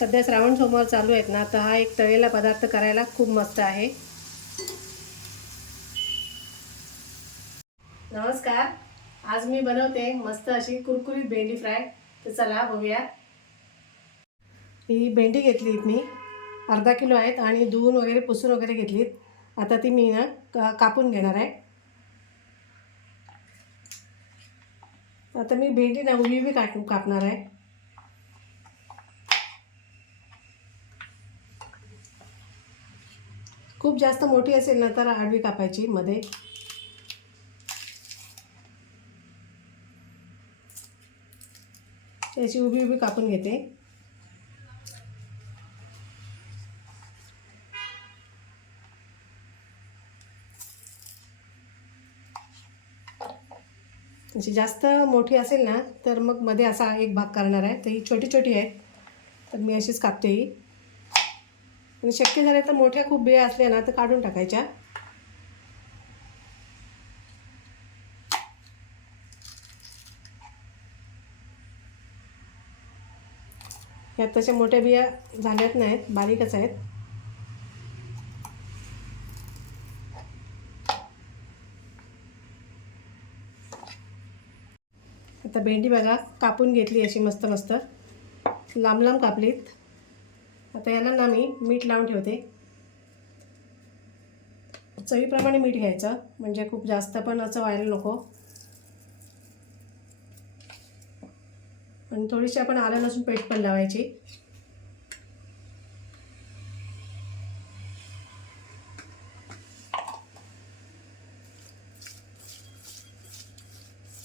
सध्या श्रावण सोमवार चालू आहेत ना, तर हा एक तळलेला पदार्थ करायला खूप मस्त आहे. नमस्कार. आज मी बनवते मस्त अशी कुरकुरीत भेंडी फ्राय. तर चला बघूया. ही भेंडी घेतली मी, अर्धा किलो आहेत आणि धुवून वगैरे पुसून वगैरे घेतलीत. आता ती मी ना कापून घेणार आहे. आता मी भेंडी ना उभी कापणार आहे. खूप जास्त मोठी असेल ना तर आडवी कापायची मध्ये. त्याची उभी कापून घेते. म्हणजे जास्त मोठी असेल ना तर मग मध्ये असा एक भाग करणार आहे. तर ही छोटी छोटी आहेत तर मी अशीच कापते ही. आणि शक्य झाले तर मोठ्या खूप बिया असल्या ना तर काढून टाकायच्या. यात तशा मोठ्या बिया झाल्यात नाहीत, बारीकच आहेत. आता भेंडी बघा कापून घेतली अशी मस्त मस्त लांब लांब कापलीत. आता याला ना मी मीठ लावून ठेवते. चवीप्रमाणे मीठ घ्यायचं, म्हणजे खूप जास्त पण असं व्हायला नको. आणि थोडीशी आपण आलं लसूण पेस्ट पण लावायची.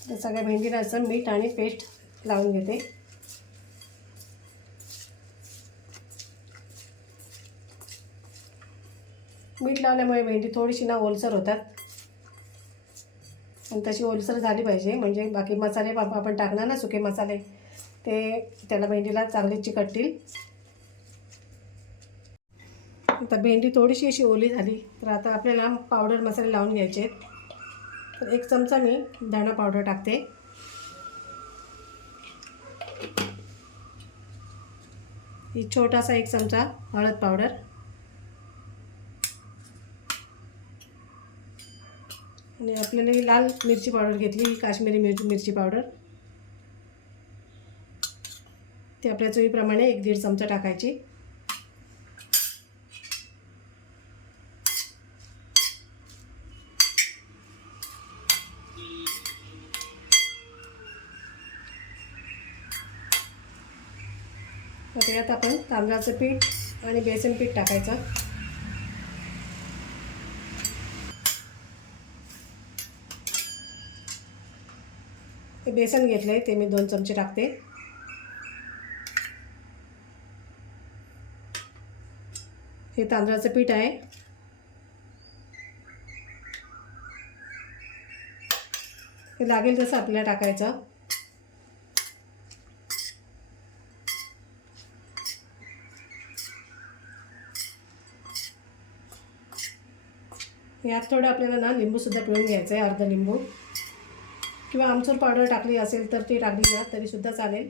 तर सगळ्या भेंडीला असं मीठ आणि पेस्ट लावून घेते. मीठ लावल्यामुळे भेंडी थोडीशी ना ओलसर होतात. आणि तशी ओलसर झाली पाहिजे, म्हणजे बाकी मसाले आपण टाकणार ना सुके मसाले, ते त्याला भेंडीला चांगले चिकटतील. आता भेंडी थोडीशी अशी ओली झाली तर आता आपल्याला पावडर मसाले लावून घ्यायचे आहेत. तर 1 चमचा मी धणा पावडर टाकते. ही छोटासा 1 चमचा हळद पावडर. आणि आपल्याला ही लाल मिरची पावडर घेतली, ही काश्मीरी मिरची पावडर. ती आपल्या चवीप्रमाणे 1-1.5 चमचा टाकायची. आता यात आपण तांदळाचं पीठ आणि बेसन पीठ टाकायचं. हे बेसन घेतलंय ते मी 2 चमचे टाकते. हे तांदळाचं पीठ आहे. हे लागेल तसं आपल्याला टाकायचं. यात थोडं आपल्याला ना लिंबूसुद्धा पिळून घ्यायचं आहे, अर्धा लिंबू. किंवा आमचूर पावडर टाकली असेल तर ती टाकली ना तरीसुद्धा चालेल.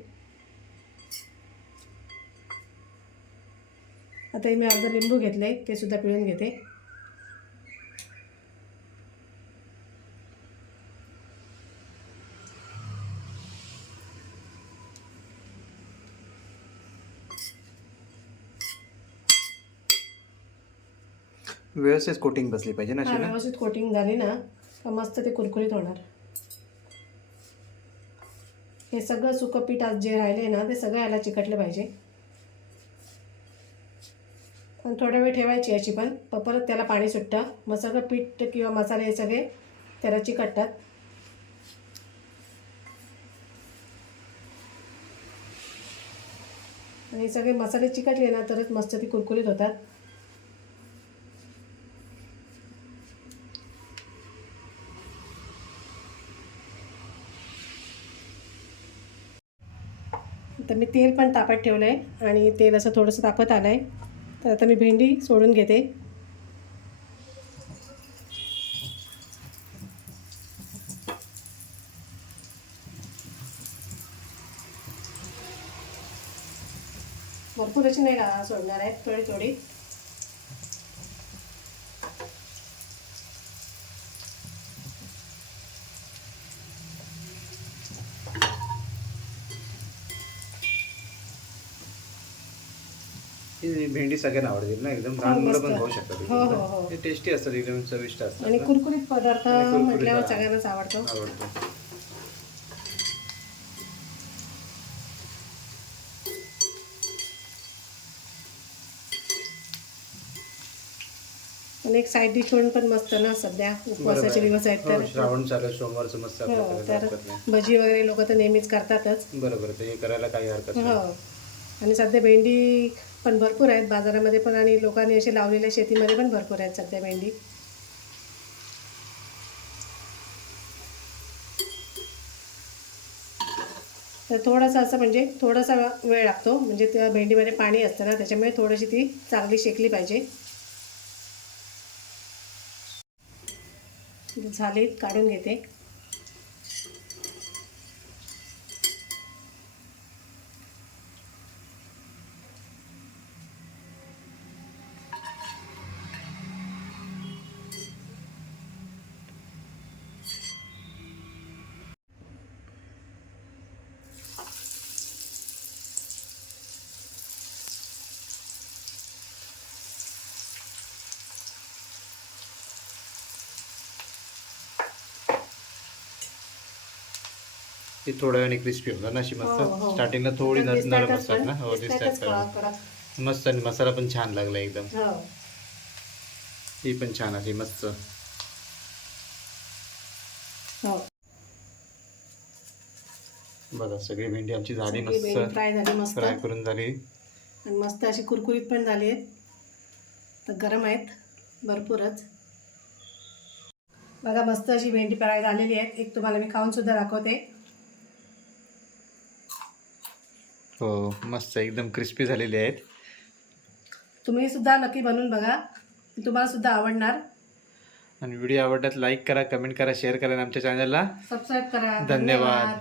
आता मी अर्धा लिंबू घेतले, ते सुद्धा पिळून घेते. व्यवस्थित कोटिंग बसली पाहिजे ना. व्यवस्थित कोटिंग झाली ना तर मस्त ते कुरकुरीत होणार. हे सगळं सुकं पीठ आज जे राहिले ना ते सगळं याला चिकटलं पाहिजे. आणि थोडा वेळ ठेवायची अशी, पण परत त्याला पाणी सुटतं, मग सगळं पीठ किंवा मसाले हे सगळे त्याला चिकटतात. आणि सगळे मसाले चिकटले ना तरच मस्त ती कुरकुरीत होतात. तर मी तेल पण तापत ठेवलं आहे आणि तेल असं थोडंसं तापत आलं आहे. तर आता मी भेंडी सोडून घेते. भरपूर अशी नाही सोडणार आहेत, थोडी थोडी. ही भेंडी सगळ्यांना आवडतील ना, एकदम लहान मुलं पण मस्त. खाऊ शकतात हो हो हो. ते टेस्टी असतात, एकदम चविष्ट असतात आणि ना. कुरकुरीत पदार्थ आणि कुरकुरीत, म्हटल्यावर हा. सगळ्यांनाच आवडतो. आवडतो. आणि एक साईड डिश म्हणून पण मस्त ना, सध्या उपवासाचे बरोबर. दिवस आहेत हो, तर. श्रावण चालू आहे, सोमवारचं मस्त हो, आपल्याकडे तर हरकत नाही. भजी वगैरे लोक तर नेहमीच करतातच. बरोबर, ते हे करायला काही हरकत हो. नाही. आणि सध्या भेंडी पण भरपूर आहेत बाजारामध्ये पण, आणि लोकांनी असे लावलेल्या शेतीमध्ये पण भरपूर आहेत सध्या भेंडी. तर थोडासा असं म्हणजे थोडासा वेळ लागतो, म्हणजे त्या भेंडीमध्ये पाणी असतं ना, त्याच्यामुळे थोडीशी ती चांगली शेकली पाहिजे. झाली, काढून घेते. ती थोड्या वेळाने क्रिस्पी होणार ना अशी हो, मस्त. हो. स्टार्टिंगला थोडी आता नरम दिसतातच असतात पण, ना. हो, दिसतातच दिसतात कडक. मस्त. आणि मसाला पण छान लागला एकदम. हो ही पण छान आली मस्त. हो. बघा सगळी भेंडी आमची झाली सगळी भेंडी मस्त. फ्राय झाली मस्त, फ्राय करून झाली. आणि मस्त अशी कुरकुरीत पण झाली आहेत. तर गरम आहेत भरपूरच. बघा मस्त अशी भेंडी फ्राय झालेली आहेत. एक तुम्हाला मी खाऊन सुद्धा दाखवते. हो, मस्त एकदम क्रिस्पी झालेली आहेत. तुम्ही सुद्धा नक्की बनवून बघा, तुम्हाला सुद्धा आवडणार. आणि व्हिडिओ आवडल्यास लाईक करा, कमेंट करा, शेअर करा आणि आमच्या चॅनलला सबस्क्राईब करा. धन्यवाद.